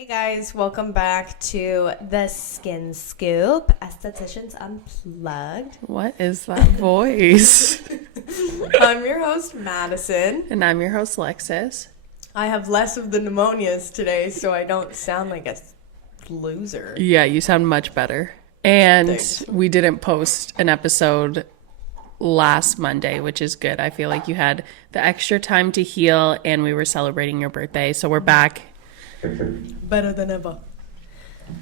Hey guys, welcome back to the Skin Scoop, Aestheticians Unplugged. What is that voice? I'm your host, Madison. And I'm your host, Lexis. I have less of the pneumonias today, so I don't sound like a loser. Yeah, you sound much better. And Thanks. we didn't post an episode last Monday, which is good. I feel like you had the extra time to heal and we were celebrating your birthday. So we're back. Better than ever.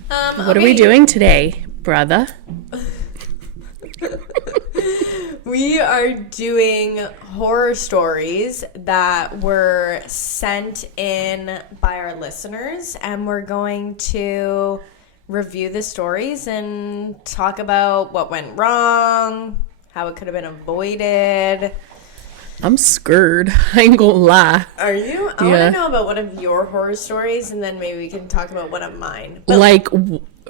What are we doing today, brother? We are doing horror stories that were sent in by our listeners, and we're going to review the stories and talk about what went wrong, how it could have been avoided. I'm scared. I ain't gonna lie. Are you? I want to know about one of your horror stories, and then maybe we can talk about one of mine. But like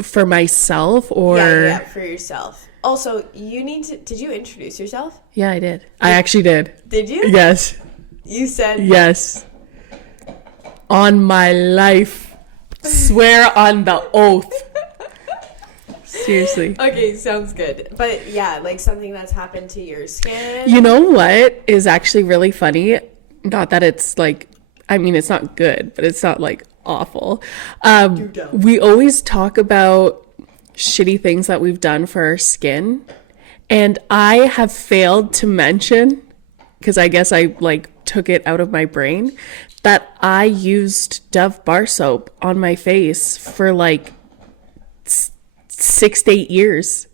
for myself or? Yeah, for yourself. Also, you need to... Did you introduce yourself? Yeah, I did. I actually did. Did you? Yes. You said... Yes. On my life. Swear on the oath. Seriously. Okay, sounds good. But yeah, like something that's happened to your skin. You know what is actually really funny? Not that it's like, I mean, it's not good, but it's not like awful. We always talk about shitty things that we've done for our skin. And I have failed to mention, because I guess I like took it out of my brain, that I used Dove bar soap on my face for like 6 to 8 years.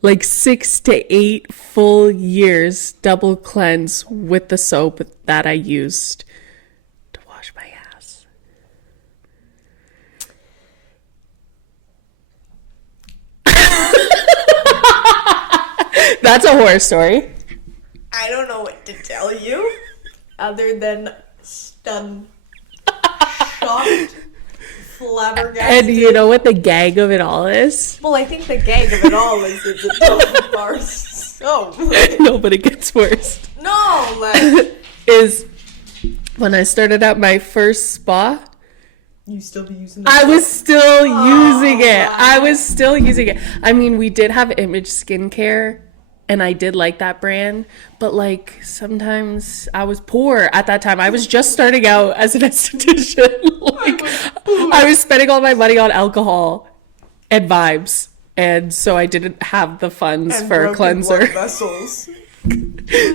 Like 6 to 8 full years double cleanse with the soap that I used to wash my ass. That's a horror story. I don't know what to tell you other than stunned, shocked, flabbergasted. And you know what the gag of it all is? Well, I think the gag of it all is that the Dove bar soap. Nobody gets worse. No, like... Is when I started out my first spa, You still be using that? I was still using it. Wow. I was still using it. I mean, we did have Image Skincare, and I did like that brand, but like sometimes I was poor at that time. I was just starting out as an esthetician. Like I was spending all my money on alcohol and vibes, and so I didn't have the funds for a cleanser. Vessels.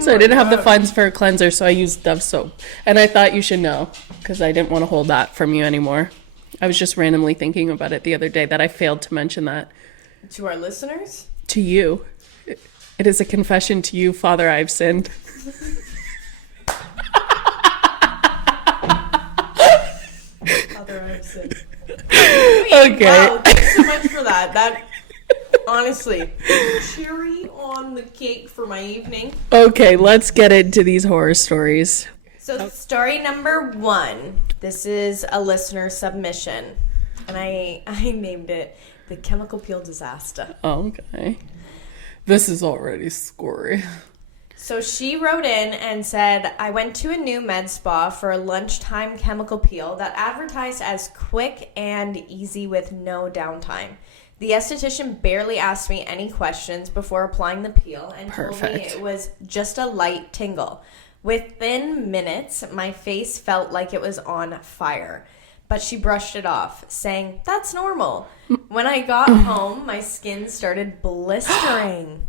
So I didn't have the funds for a cleanser, so I used Dove soap. And I thought you should know, because I didn't want to hold that from you anymore. I was just randomly thinking about it the other day that I failed to mention that. To our listeners? To you. It is a confession to you, Father, I've sinned. Father, I've sinned. Okay. Wow, thanks so much for that. That, honestly, cherry on the cake for my evening. Okay, let's get into these horror stories. So, story number 1. This is a listener submission. And I named it The Chemical Peel Disaster. Okay. This is already scory. So she wrote in and said, I went to a new med spa for a lunchtime chemical peel that advertised as quick and easy with no downtime. The esthetician barely asked me any questions before applying the peel and told me it was just a light tingle. Within minutes, my face felt like it was on fire. But she brushed it off, saying, that's normal. When I got home, my skin started blistering.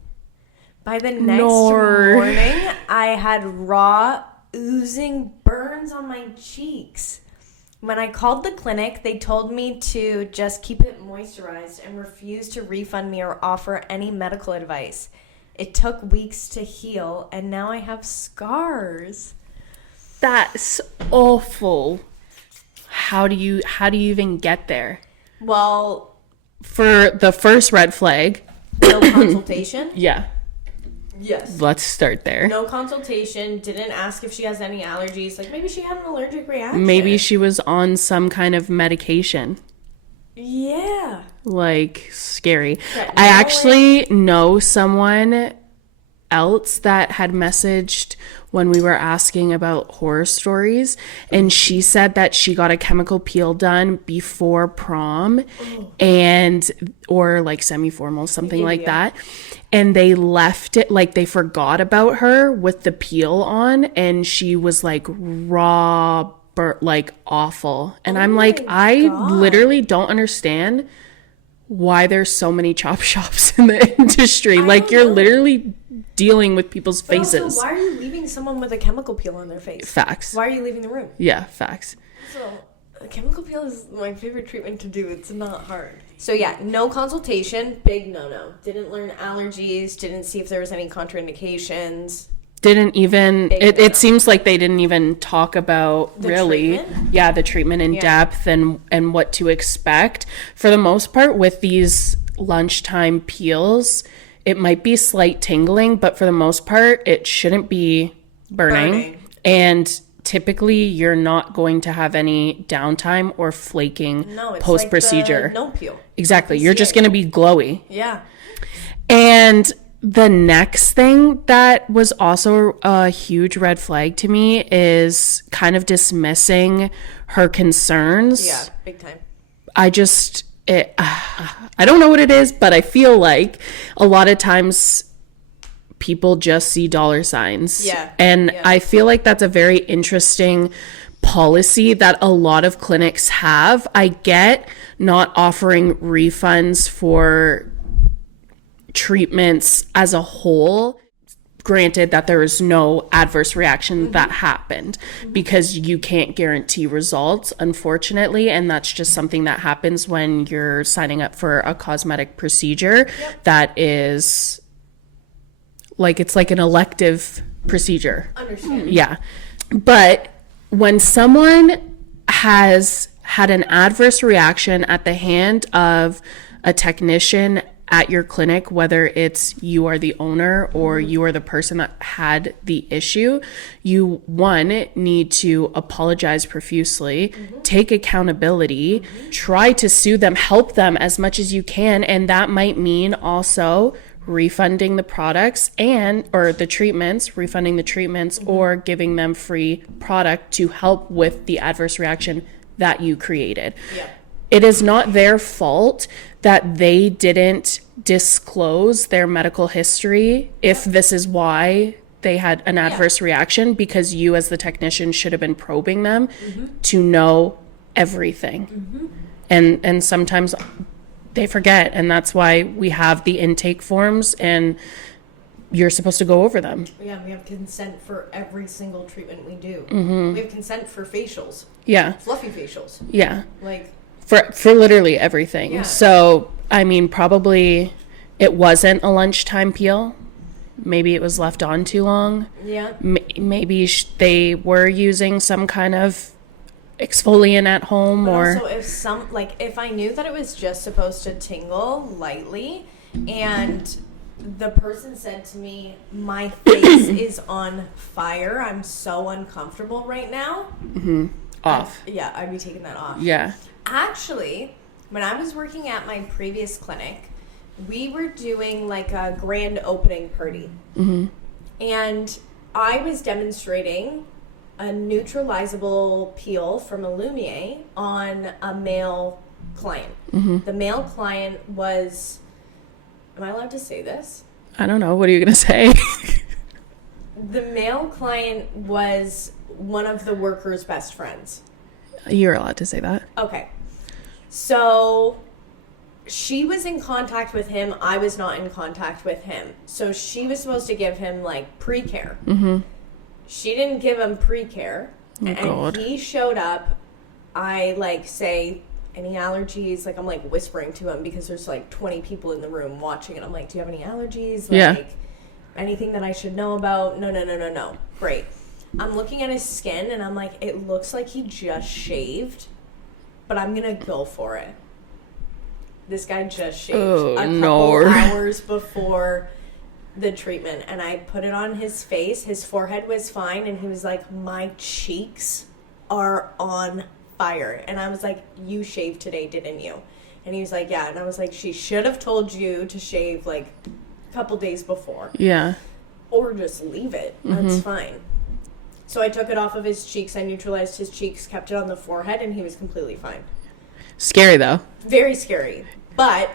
By the next morning, I had raw, oozing burns on my cheeks. When I called the clinic, they told me to just keep it moisturized and refuse to refund me or offer any medical advice. It took weeks to heal, and now I have scars. That's awful. How do you even get there? Well, for the first red flag, no consultation? Yeah. Yes. Let's start there. No consultation, didn't ask if she has any allergies. Like, maybe she had an allergic reaction. Maybe she was on some kind of medication. Yeah. Like, scary. I actually know someone else that had messaged when we were asking about horror stories, and she said that she got a chemical peel done before prom and or like semi-formal, something like that, and they left it, like they forgot about her with the peel on, and she was like raw, like awful. And I'm like, I literally don't understand why there's so many chop shops in the industry. Like, you're literally dealing with people's faces. Also, why are you leaving someone with a chemical peel on their face? Facts. Why are you leaving the room? Yeah, facts. So, a chemical peel is my favorite treatment to do. It's not hard. So yeah, no consultation, big no-no. Didn't learn allergies, didn't see if there was any contraindications. Didn't even, it seems like they didn't even talk about the treatment? Yeah, the treatment in depth and what to expect. For the most part, with these lunchtime peels, it might be slight tingling, but for the most part, it shouldn't be burning. And typically, you're not going to have any downtime or flaking post-procedure. Like no peel. Exactly. You're just going to be glowy. Yeah. And the next thing that was also a huge red flag to me is kind of dismissing her concerns. Yeah, big time. I don't know what it is, but I feel like a lot of times people just see dollar signs. Yeah. And I feel like that's a very interesting policy that a lot of clinics have. I get not offering refunds for treatments as a whole, granted that there was no adverse reaction that happened, because you can't guarantee results, unfortunately, and that's just something that happens when you're signing up for a cosmetic procedure that is like, it's like an elective procedure. Understand. Yeah. But when someone has had an adverse reaction at the hand of a technician at your clinic, whether it's you are the owner or you are the person that had the issue, you, one, need to apologize profusely, take accountability, try to sue them, help them as much as you can. And that might mean also refunding the products or the treatments, refunding the treatments, or giving them free product to help with the adverse reaction that you created. Yeah. It is not their fault that they didn't disclose their medical history if this is why they had an adverse reaction, because you as the technician should have been probing them to know everything. And sometimes they forget, and that's why we have the intake forms, and you're supposed to go over them. Yeah, we have consent for every single treatment we do. We have consent for facials. Yeah. Fluffy facials. Yeah. Like, for literally everything. Yeah. So, I mean, probably it wasn't a lunchtime peel. Maybe it was left on too long. Yeah. Maybe they were using some kind of exfoliant at home, or also if I knew that it was just supposed to tingle lightly, and the person said to me, my face is on fire, I'm so uncomfortable right now. Off. I'd be taking that off. Yeah. Actually, when I was working at my previous clinic, we were doing like a grand opening party. And I was demonstrating a neutralizable peel from Illumier on a male client. The male client was, am I allowed to say this? I don't know. What are you going to say? The male client was one of the workers' best friends. You're allowed to say that. Okay. So she was in contact with him. I was not in contact with him. So she was supposed to give him like pre-care. She didn't give him pre-care. God. He showed up. I like say, any allergies? Like I'm like whispering to him because there's like 20 people in the room watching, and I'm like, do you have any allergies? Like anything that I should know about? No. Great. I'm looking at his skin and I'm like, it looks like he just shaved, but I'm gonna go for it. This guy just shaved a couple hours before the treatment, and I put it on his face. His forehead was fine, and he was like, my cheeks are on fire. And I was like, you shaved today, didn't you? And he was like, yeah. And I was like, she should have told you to shave like a couple days before. Yeah. or just leave it. That's fine. So I took it off of his cheeks. I neutralized his cheeks, kept it on the forehead, and he was completely fine. Scary, though. Very scary. But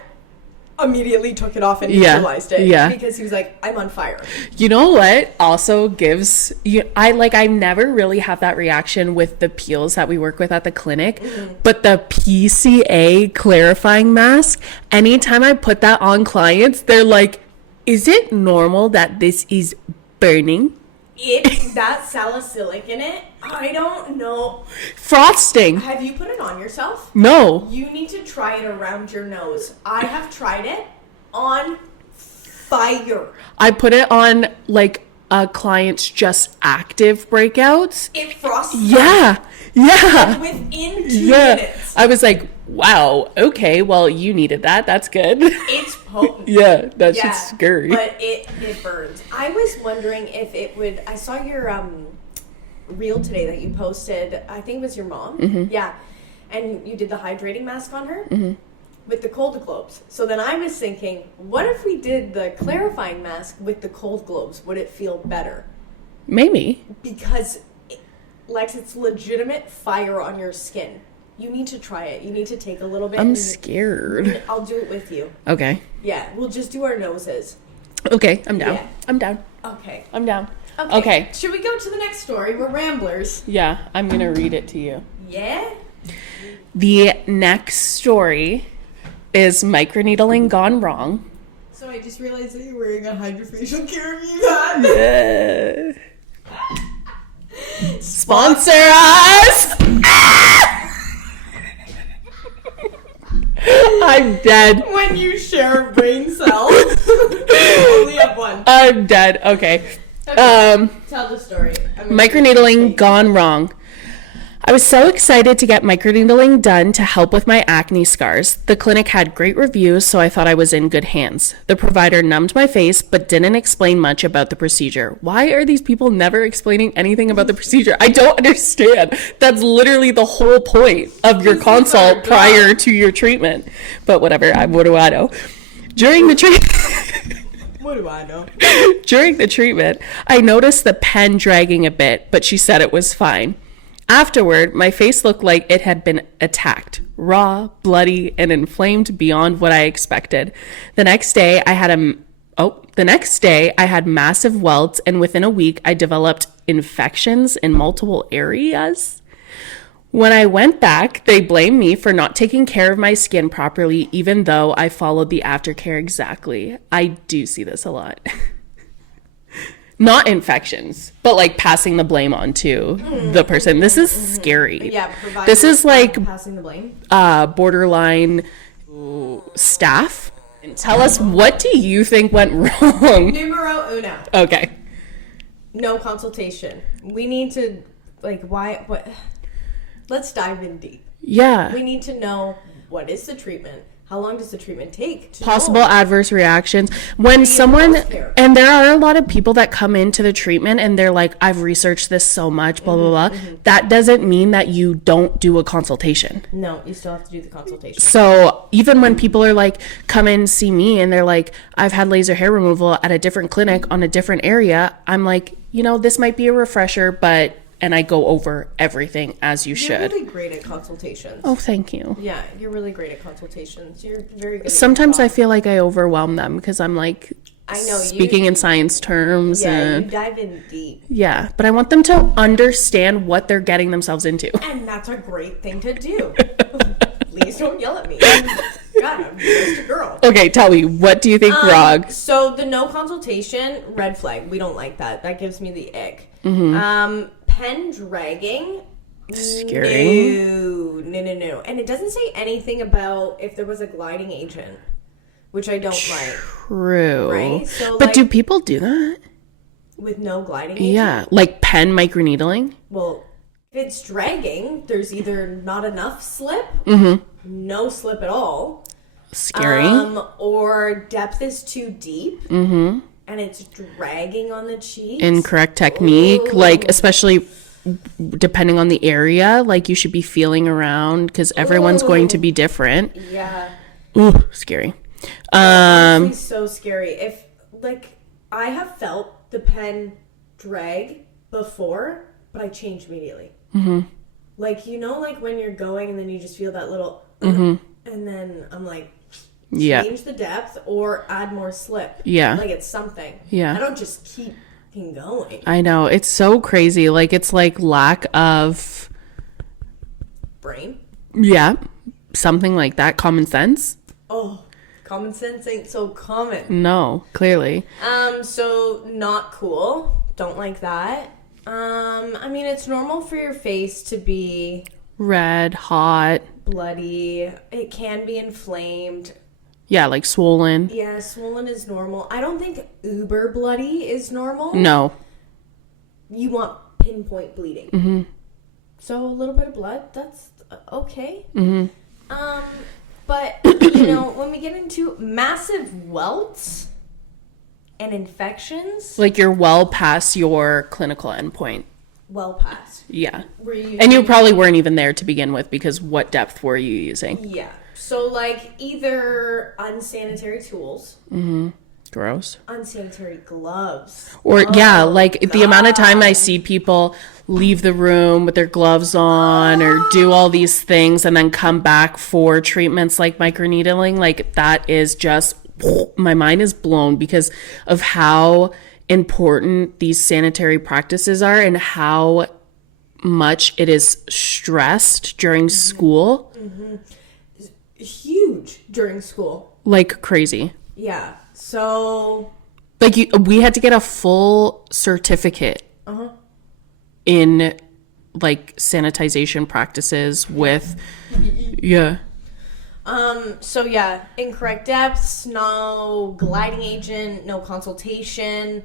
immediately took it off and neutralized it. Yeah. Because he was like, I'm on fire. You know what also gives you, I never really have that reaction with the peels that we work with at the clinic, but the PCA clarifying mask, anytime I put that on clients, they're like, is it normal that this is burning? That salicylic in it, I don't know. Frosting. Have you put it on yourself? No. You need to try it around your nose. I have tried it on fire. I put it on like a client's just active breakouts. It frosts. Yeah. Within 2 minutes. I was like, wow, okay, well, you needed that. That's good. It's potent. That shit's scary. But it burns. I was wondering if it would. I saw your reel today that you posted. I think it was your mom. Yeah. And you did the hydrating mask on her with the cold globes. So then I was thinking, what if we did the clarifying mask with the cold globes? Would it feel better? Maybe. Because, Lex, it's legitimate fire on your skin. You need to try it. You need to take a little bit. I'm scared. I'll do it with you. Okay. Yeah, we'll just do our noses. Okay, I'm down. Yeah. I'm down. Okay. I'm down. Okay. Should we go to the next story? We're ramblers. Yeah, I'm going to read it to you. Yeah? The next story is microneedling gone wrong. So I just realized that you're wearing a hydrofacial care hat. Sponsor us! I'm dead. When you share a brain cell. Only have one. I'm dead. Okay. Tell the story. Microneedling gone wrong. I was so excited to get microneedling done to help with my acne scars. The clinic had great reviews, so I thought I was in good hands. The provider numbed my face, but didn't explain much about the procedure. Why are these people never explaining anything about the procedure? I don't understand. That's literally the whole point of your consult prior to your treatment. But whatever, what do I know? During the treatment... What do I know? During the treatment, I noticed the pen dragging a bit, but she said it was fine. Afterward, my face looked like it had been attacked, raw, bloody, and inflamed beyond what I expected. The next day, I had massive welts, and within a week, I developed infections in multiple areas. When I went back, they blamed me for not taking care of my skin properly, even though I followed the aftercare exactly. I do see this a lot. Not infections, but like passing the blame on to the person. This is scary. Yeah, this is like passing the blame. Borderline staff. And tell us, what do you think went wrong? Numero uno. Okay. No consultation. We need to, like, why, what? Let's dive in deep. Yeah. We need to know, what is the treatment? How long does the treatment take? Possible adverse reactions. When someone, and there are a lot of people that come into the treatment and they're like, I've researched this so much, blah, blah, blah. That doesn't mean that you don't do a consultation. No, you still have to do the consultation. So even when people are like, come in, see me, and they're like, I've had laser hair removal at a different clinic on a different area, I'm like, this might be a refresher, but... And I go over everything as you should. You're really great at consultations. Oh, thank you. Yeah, you're really great at consultations. You're very good. Sometimes I feel like I overwhelm them because I'm like speaking in science terms. Yeah, you dive in deep. Yeah, but I want them to understand what they're getting themselves into. And that's a great thing to do. Please don't yell at me. God, I'm just a girl. Okay, tell me, what do you think wrong? So the no consultation, red flag. We don't like that. That gives me the ick. Pen dragging. Scary. No. And it doesn't say anything about if there was a gliding agent, which I don't like. True. Right? So, but do people do that? With no gliding agent? Yeah, like pen microneedling? Well, if it's dragging, there's either not enough slip, no slip at all. Scary. Or depth is too deep. And it's dragging on the cheeks. Incorrect technique. Ooh. Like, especially depending on the area, like you should be feeling around because everyone's going to be different. Yeah. Ooh, scary. It's so scary. If, like, I have felt the pen drag before, but I changed immediately. Like, you know, like when you're going and then you just feel that little, and then I'm like, change the depth or add more slip. Yeah. Like it's something. Yeah. I don't just keep going. I know. It's so crazy. Like, it's like lack of... Brain? Yeah. Something like that. Common sense? Oh, common sense ain't so common. No, clearly. So not cool. Don't like that. I mean, it's normal for your face to be... red, hot. bloody. It can be inflamed. Yeah, like swollen. Yeah, swollen is normal. I don't think uber bloody is normal. No. You want pinpoint bleeding. So a little bit of blood, that's okay. But, you know, when we get into massive welts and infections... Like, you're well past your clinical endpoint. Well past. Yeah. Were you and you probably weren't even there to begin with, because what depth were you using? Yeah. So, like, either unsanitary tools. Gross. Unsanitary gloves. Or, like, the amount of time I see people leave the room with their gloves on or do all these things and then come back for treatments like microneedling, like, that is just... my mind is blown because of how important these sanitary practices are and how much it is stressed during school. Huge during school. Like crazy. Yeah. So... like, we had to get a full certificate in, like, sanitization practices with... yeah. So yeah, incorrect depths, no gliding agent, no consultation,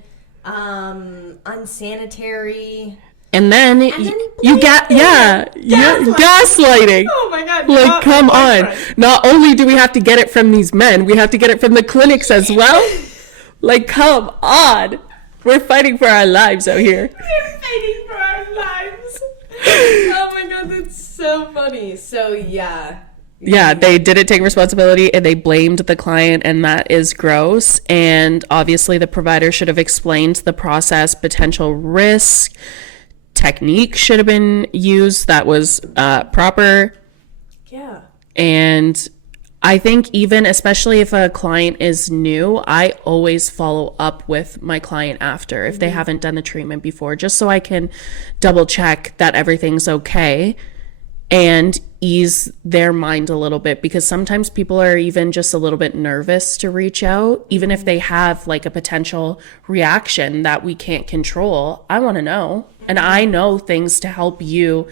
unsanitary. And then you got, gaslighting. Oh my God. Like, come on. Not only do we have to get it from these men, we have to get it from the clinics as well. Like, come on. We're fighting for our lives out here. We're fighting for our lives. Oh my God, that's so funny. So yeah. Yeah, they didn't take responsibility and they blamed the client, and that is gross. And obviously the provider should have explained the process, potential risk, technique should have been used that was proper. Yeah. And I think even, especially if a client is new, I always follow up with my client after if they haven't done the treatment before, just so I can double check that everything's okay and ease their mind a little bit, because sometimes people are even just a little bit nervous to reach out, even if they have like a potential reaction that we can't control. I want to know, and I know things to help you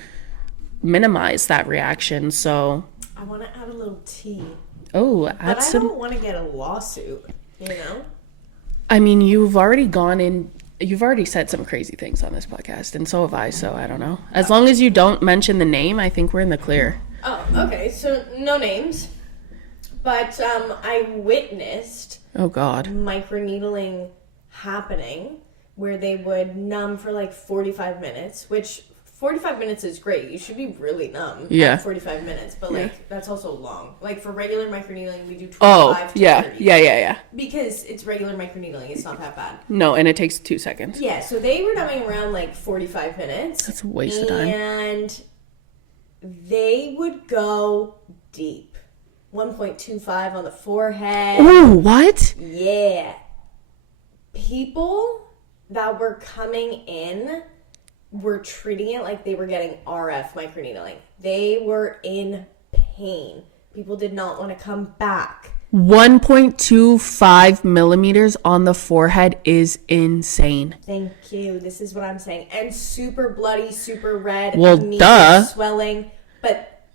minimize that reaction. So I want to add a little tea. Oh, But I don't want to get a lawsuit, you know? I mean, you've already said some crazy things on this podcast, and so have I, so I don't know. As long as you don't mention the name, I think we're in the clear. Oh, okay. So no names. But I witnessed Oh, God. microneedling happening where they would numb for like 45 minutes, which 45 minutes is great. You should be really numb at 45 minutes, but like that's also long. Like for regular microneedling, we do 25 to 30. Yeah. Because it's regular microneedling. It's not that bad. No, and it takes 2 seconds. Yeah, so they were numbing around like 45 minutes. That's a waste of time. And they would go deep. 1.25 on the forehead. Ooh, what? Yeah. People that were coming in were treating it like they were getting RF microneedling. They were in pain. People did not want to come back. 1.25 millimeters on the forehead is insane. Thank you. This is what I'm saying. And super bloody, super red. Well, duh. Swelling. But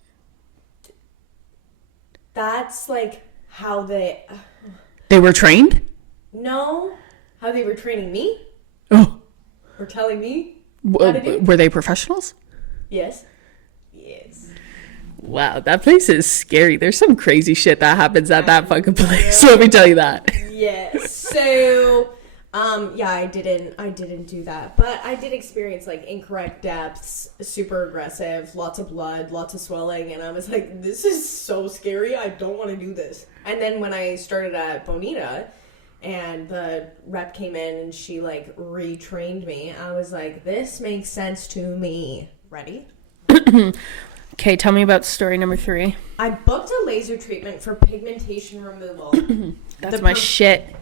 that's like how they... They were trained? No. How they were training me? Oh. Or telling me how to do? Were they professionals? Yes. Yes. Wow, that place is scary. There's some crazy shit that happens at that fucking place. Let me tell you that. Yes. So, yeah, I didn't do that, but I did experience like incorrect depths, super aggressive, lots of blood, lots of swelling, and I was like, this is so scary. I don't want to do this. And then when I started at Bonita, and the rep came in and she like retrained me. I was like, this makes sense to me. Ready? Okay, tell me about story number 3. I booked a laser treatment for pigmentation removal. That's my shit.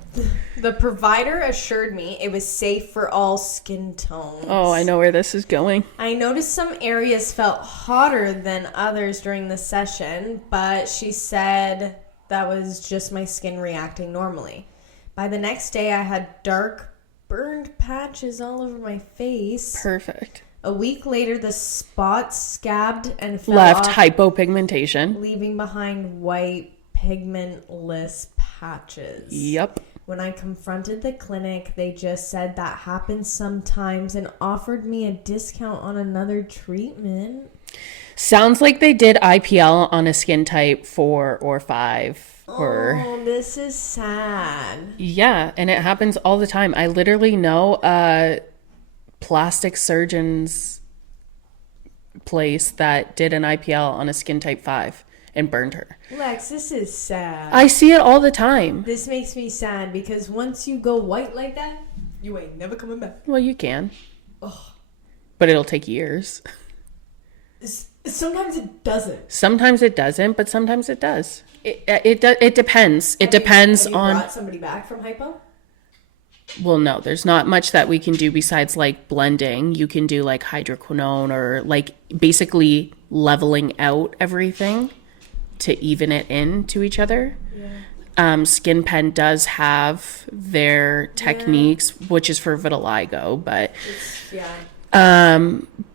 The provider assured me it was safe for all skin tones. Oh, I know where this is going. I noticed some areas felt hotter than others during the session, but she said that was just my skin reacting normally. By the next day, I had dark, burned patches all over my face. Perfect. A week later, the spots scabbed and fell Left off, hypopigmentation. leaving behind white, pigmentless patches. Yep. When I confronted the clinic, they just said that happens sometimes and offered me a discount on another treatment. Sounds like they did IPL on a skin type 4 or 5. Oh, this is sad. Yeah, and it happens all the time. I literally know a plastic surgeon's place that did an IPL on a skin type 5 and burned her. Lex, this is sad. I see it all the time. This makes me sad because once you go white like that, you ain't never coming back. Well, you can. Ugh. But it'll take years. Sometimes it doesn't. Sometimes it doesn't, but sometimes it does. It depends. It depends have you on... brought somebody back from hypo? Well, no, there's not much that we can do besides like blending. You can do like hydroquinone or like basically leveling out everything to even it into each other. Yeah. Skin Pen does have their techniques, which is for vitiligo, but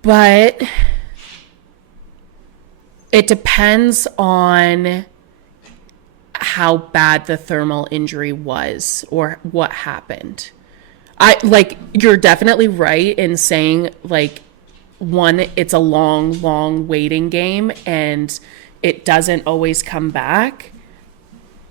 but it depends on how bad the thermal injury was or what happened. You're definitely right in saying like, one, it's a long waiting game and it doesn't always come back,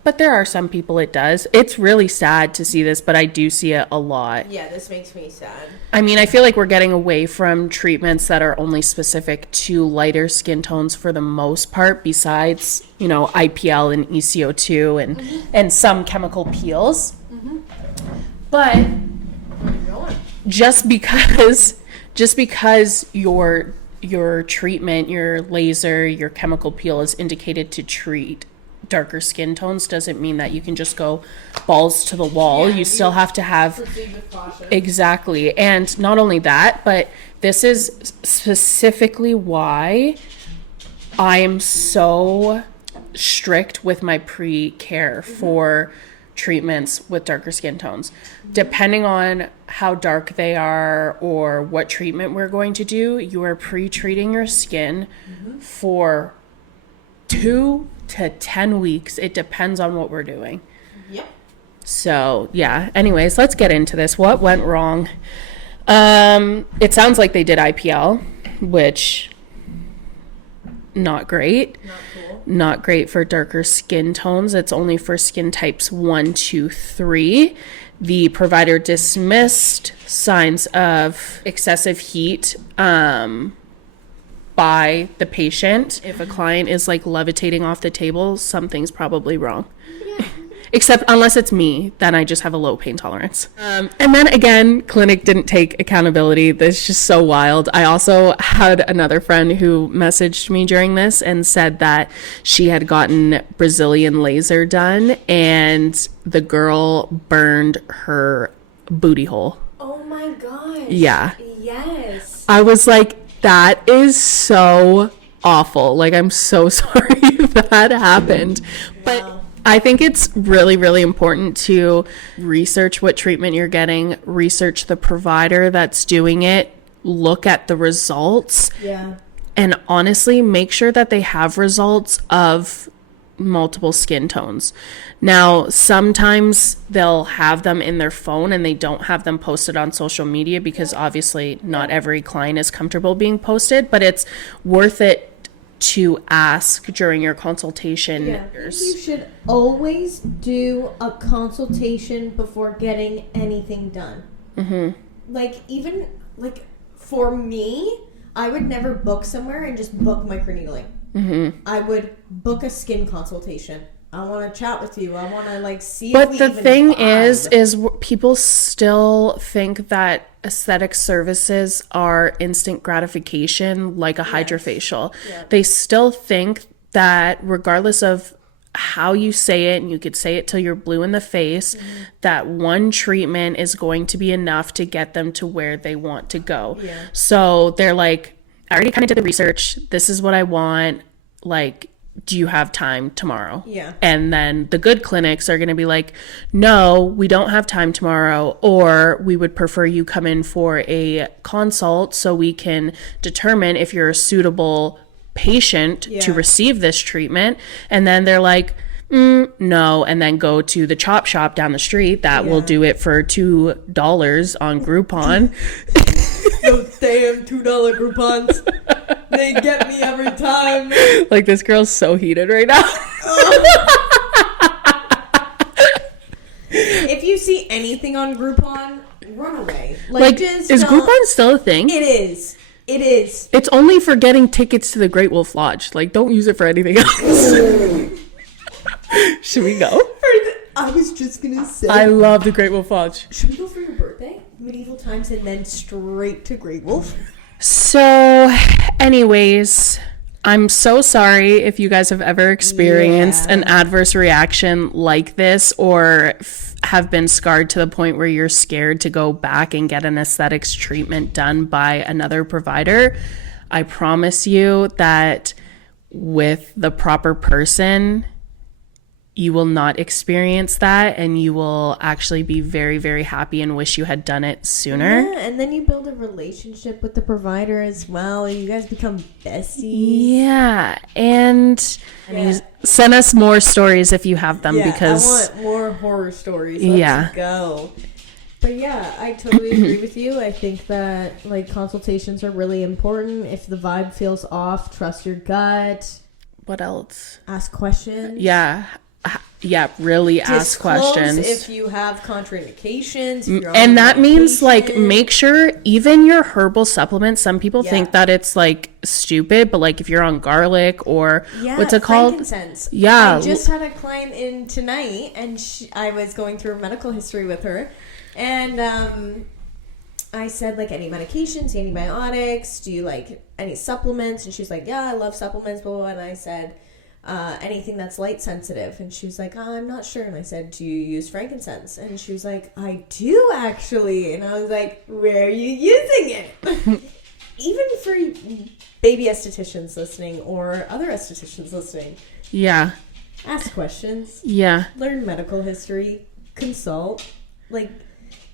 but there are some people it does. It's really sad to see this, but I do see it a lot. Yeah, this makes me sad. I mean, I feel like we're getting away from treatments that are only specific to lighter skin tones for the most part, besides, you know, IPL and ECO2 and some chemical peels. But just because your treatment, your laser, your chemical peel is indicated to treat darker skin tones doesn't mean that you can just go balls to the wall. You still have to have... Proceed with caution. Exactly. And not only that, but this is specifically why I am so strict with my pre-care for treatments with darker skin tones. Depending on how dark they are or what treatment we're going to do, you are pre-treating your skin for 2 to 10 weeks. It depends on what we're doing. Yep. So, yeah. Anyways, let's get into this. What went wrong? It sounds like they did IPL, which not great. Not cool. Not great for darker skin tones. It's only for skin types 1, 2, 3. The provider dismissed signs of excessive heat by the patient. If a client is like levitating off the table, something's probably wrong. Yeah. Except unless it's me, then I just have a low pain tolerance. And then again, clinic didn't take accountability. This is just so wild. I also had another friend who messaged me during this and said that she had gotten Brazilian laser done and the girl burned her booty hole. Oh my gosh. Yeah. Yes. I was like, that is so awful. Like, I'm so sorry that happened. But Wow. I think it's really, really important to research what treatment you're getting, research the provider that's doing it, look at the results, Yeah. and honestly, make sure that they have results of multiple skin tones. Now, sometimes they'll have them in their phone and they don't have them posted on social media because obviously not every client is comfortable being posted, but it's worth it to ask during your consultation. Yeah. You should always do a consultation before getting anything done. Like, even, like, for me, I would never book somewhere and just book microneedling. I would book a skin consultation. I want to chat with you. I want to like see. But if we the even thing vibe. is people still think that aesthetic services are instant gratification, like a hydrofacial. Yeah. They still think that regardless of how you say it, and you could say it till you're blue in the face, that one treatment is going to be enough to get them to where they want to go. Yeah. So they're like, I already kind of did the research. This is what I want. Like, do you have time tomorrow? Yeah. And then the good clinics are going to be like, no, we don't have time tomorrow, or we would prefer you come in for a consult so we can determine if you're a suitable patient to receive this treatment. And then they're like, no, and then go to the chop shop down the street that will do it for $2 on Groupon. Those damn $2 Groupons. They get me every time. Like, this girl's so heated right now. If you see anything on Groupon, run away. Like just is Groupon still a thing? It is. It is. It's only for getting tickets to the Great Wolf Lodge. Like, don't use it for anything else. Should we go? I was just gonna say. I love the Great Wolf Lodge. Should we go for your birthday? Medieval times and then straight to Great Wolf? So, anyways, I'm so sorry if you guys have ever experienced an adverse reaction like this, or have been scarred to the point where you're scared to go back and get an aesthetics treatment done by another provider. I promise you that with the proper person, you will not experience that, and you will actually be very, very happy and wish you had done it sooner. Yeah, and then you build a relationship with the provider as well. You guys become besties. Yeah, and send us more stories if you have them, because I want more horror stories. Let's go. But yeah, I totally agree with you. I think that like consultations are really important. If the vibe feels off, trust your gut. What else? Ask questions. Yeah, really ask questions. If you have contraindications. If you're and that means like make sure even your herbal supplements, some people think that it's like stupid, but like if you're on garlic or what's it called? Frankincense. Yeah. I just had a client in tonight, and I was going through medical history with her, and I said, like, any medications, antibiotics, do you like any supplements? And she's like, yeah, I love supplements, blah, blah, blah. And I said, anything that's light sensitive. And she was like, oh, I'm not sure. And I said, do you use frankincense? And she was like, I do actually. And I was like, where are you using it? Even for baby estheticians listening or other estheticians listening. Yeah. Ask questions. Yeah. Learn medical history. Consult. Like,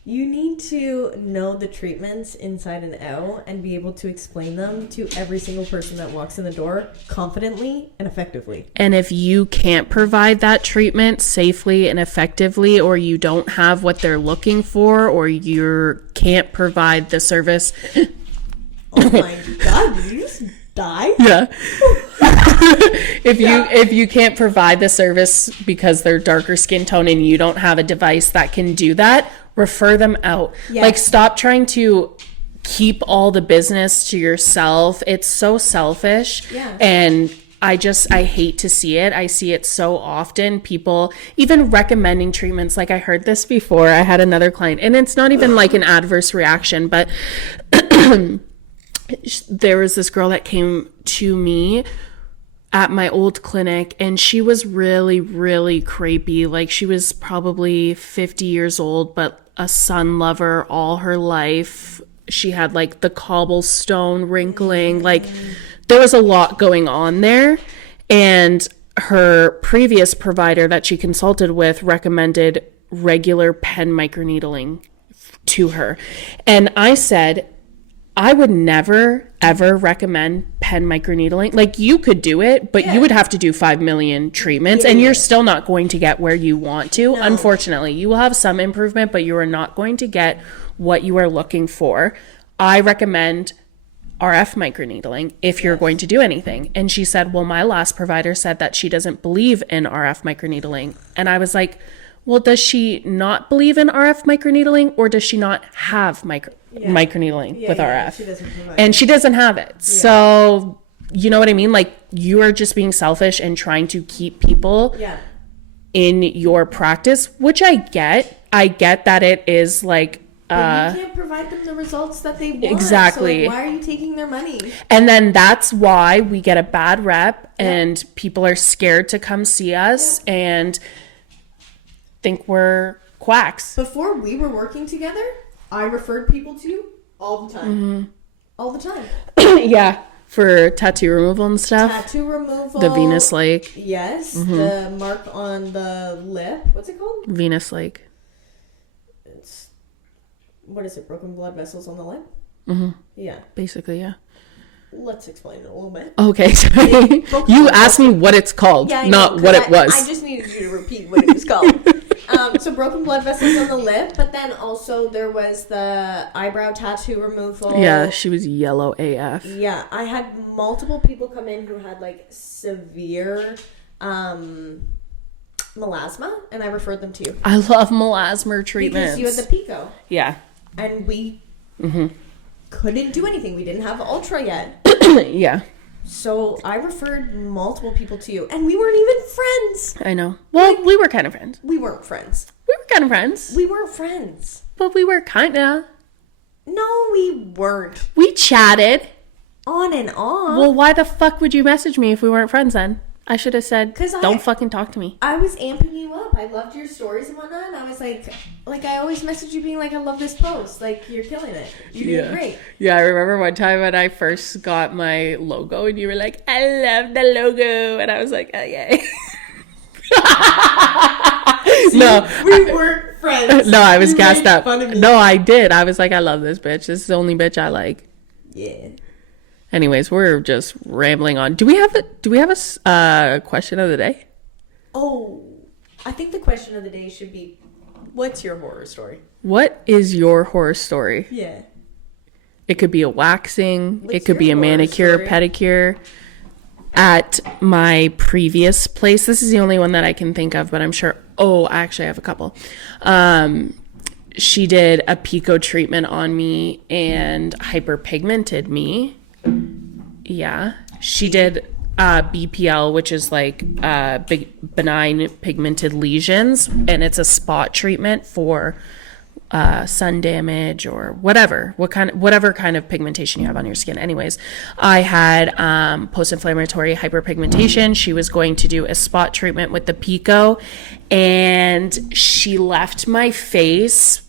you need to know the treatments inside and out and be able to explain them to every single person that walks in the door confidently and effectively. And if you can't provide that treatment safely and effectively, or you don't have what they're looking for, or you can't provide the service. Oh my God, did you just die? Yeah. If you can't provide the service because they're darker skin tone and you don't have a device that can do that, refer them out. Yes. Like, stop trying to keep all the business to yourself. It's so selfish. Yeah. And I hate to see it. I see it so often. People even recommending treatments. Like, I heard this before. I had another client, and it's not even like an adverse reaction, but there was this girl that came to me at my old clinic, and she was really, really crepey. Like, she was probably 50 years old, but a sun lover all her life. She had like the cobblestone wrinkling. Like, there was a lot going on there. And her previous provider that she consulted with recommended regular pen microneedling to her. And I said, I would never, ever recommend pen microneedling. Like, you could do it, but you would have to do 5 million treatments, and you're still not going to get where you want to. No. Unfortunately, you will have some improvement, but you are not going to get what you are looking for. I recommend RF microneedling if you're going to do anything. And she said, well, my last provider said that she doesn't believe in RF microneedling. And I was like, well, does she not believe in RF microneedling, or does she not have microneedling with RF? She doesn't have it. Yeah. So, you know what I mean? Like, you are just being selfish and trying to keep people in your practice, which I get that it is like, but you can't provide them the results that they want. Exactly. So like, why are you taking their money? And then that's why we get a bad rep, and people are scared to come see us and think we're quacks. Before we were working together, I referred people to you all the time. Mm-hmm. All the time. Yeah. For tattoo removal and stuff. Tattoo removal. The Venus Lake. Yes. The mark on the lip. What's it called? Venus Lake. What is it? Broken blood vessels on the lip? Mm-hmm. Yeah. Basically, yeah. Let's explain it a little bit. Okay, sorry. You asked me what it's called, not what it was. I just needed you to repeat what it was called. So broken blood vessels on the lip, but then also there was the eyebrow tattoo removal. Yeah, she was yellow AF. Yeah, I had multiple people come in who had like severe melasma, and I referred them to you. I love melasma treatments. Because you had the Pico. Yeah. And we couldn't do anything. We didn't have Ultra yet. Yeah. So I referred multiple people to you. And we weren't even friends. I know. Well, we were kind of friends. We weren't friends. We were kind of friends. We weren't friends. But we were kind of. No, we weren't. We chatted. On and on. Well, why the fuck would you message me if we weren't friends then? I should have said, don't fucking talk to me. I was amping you up. I loved your stories and whatnot. And I was like I always message you being like, I love this post. Like, you're killing it. You're doing great. Yeah, I remember one time when I first got my logo and you were like, I love the logo. And I was like, oh, yay. See, no. We weren't friends. No, I was gassed up. Fun of me. No, I did. I was like, I love this bitch. This is the only bitch I like. Yeah. Anyways, we're just rambling on. Do we have a question of the day? Oh, I think the question of the day should be, what's your horror story? What is your horror story? Yeah. It could be a waxing. It could be a manicure, pedicure. At my previous place, this is the only one that I can think of, but I'm sure. Oh, actually, I have a couple. She did a Pico treatment on me and hyperpigmented me. Yeah, she did BPL, which is like big benign pigmented lesions, and it's a spot treatment for sun damage or whatever kind of pigmentation you have on your skin. Anyways, I had post-inflammatory hyperpigmentation. She was going to do a spot treatment with the Pico, and she left my face.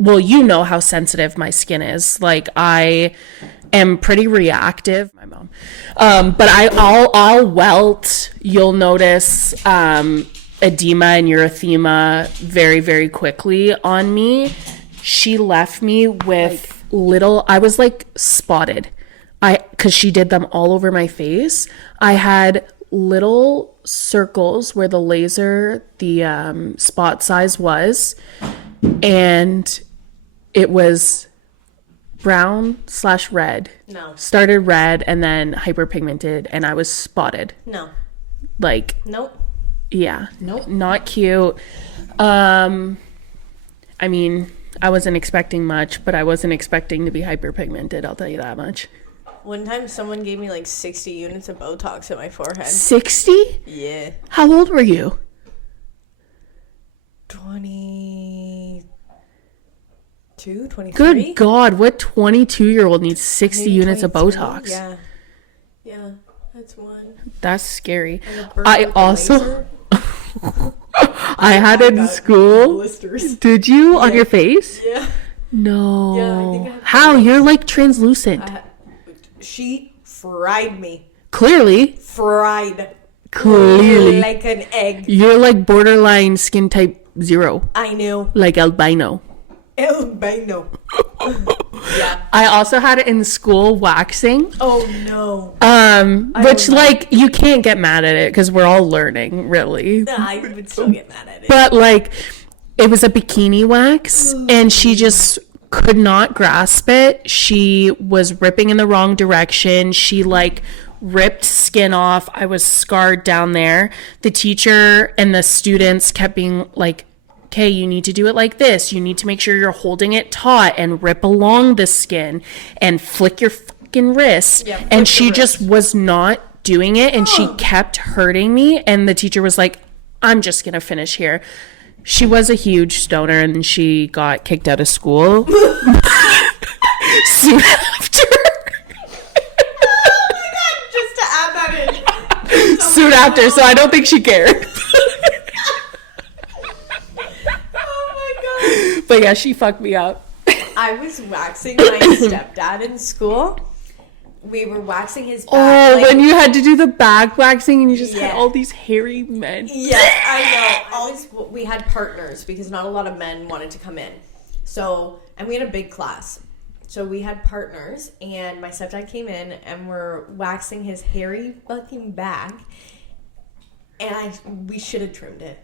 Well, you know how sensitive my skin is. Like, I am pretty reactive. My mom. But I'll welt. You'll notice edema and erythema very, very quickly on me. She left me with I was like spotted. Because she did them all over my face. I had little circles where the laser, the spot size was. And it was brown/red. No. Started red and then hyperpigmented, and I was spotted. No. Like. Nope. Yeah. Nope. Not cute. I mean, I wasn't expecting much, but I wasn't expecting to be hyperpigmented, I'll tell you that much. One time someone gave me like 60 units of Botox at my forehead. 60? Yeah. How old were you? 22, 23? Good God, what 22-year-old needs 60 units of Botox? Yeah. Yeah, that's one. That's scary. I also... I had in school. Blisters. Did you? On your face? Yeah. No. Yeah, I think I have. How? You're like translucent. She fried me. Clearly. Fried. Clearly. Like an egg. You're like borderline skin type 0. I knew. Like albino. Albino. Yeah. I also had it in school waxing. Oh no. Which like you can't get mad at it because we're all learning, really. I would still get mad at it. But like it was a bikini wax and she just could not grasp it. She was ripping in the wrong direction. She like ripped skin off. I was scarred down there. The teacher and the students kept being like, okay, you need to do it like this. You need to make sure you're holding it taut and rip along the skin and flick your fucking wrist. Yeah, and she just was not doing it and she kept hurting me. And the teacher was like, I'm just gonna finish here. She was a huge stoner and she got kicked out of school soon after. Oh my god, just to add that in. Soon after, so I don't think she cared. Oh my god. But yeah, she fucked me up. I was waxing my stepdad in school. We were waxing his back. Oh, when you had to do the back waxing and you just had all these hairy men. Yes, I know. Always, we had partners because not a lot of men wanted to come in. So, and we had a big class. So we had partners, and my stepdad came in, and we're waxing his hairy fucking back. And we should have trimmed it.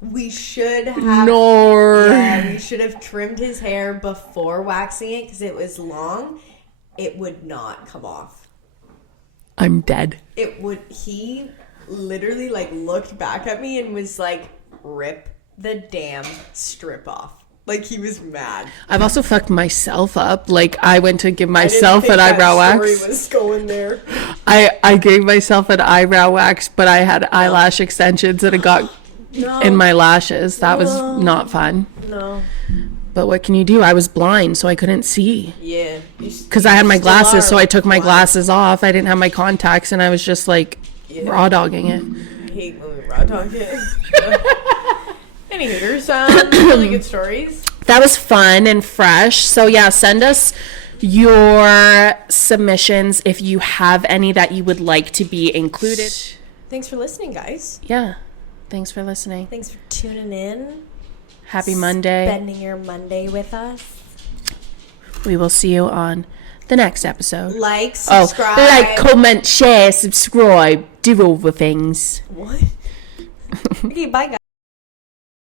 We should have. No. Yeah, we should have trimmed his hair before waxing it because it was long. It would not come off. I'm dead. It would. He literally like looked back at me and was like, "Rip the damn strip off." Like he was mad. I've also fucked myself up. Like I went to give myself an eyebrow wax. Was going there. I gave myself an eyebrow wax, but I had eyelash extensions and it got in my lashes. That was not fun. No. But what can you do? I was blind, so I couldn't see. Yeah. Because I had my glasses, so I took my glasses off. I didn't have my contacts, and I was just like raw dogging it. I hate when we raw dog it. Any hooters? Really good stories. That was fun and fresh. So yeah, send us your submissions if you have any that you would like to be included. Thanks for listening, guys. Yeah. Thanks for listening. Thanks for tuning in. Happy Monday. Spending your Monday with us. We will see you on the next episode. Like, subscribe. Like, comment, share, subscribe, do all the things. What? Okay, bye, guys.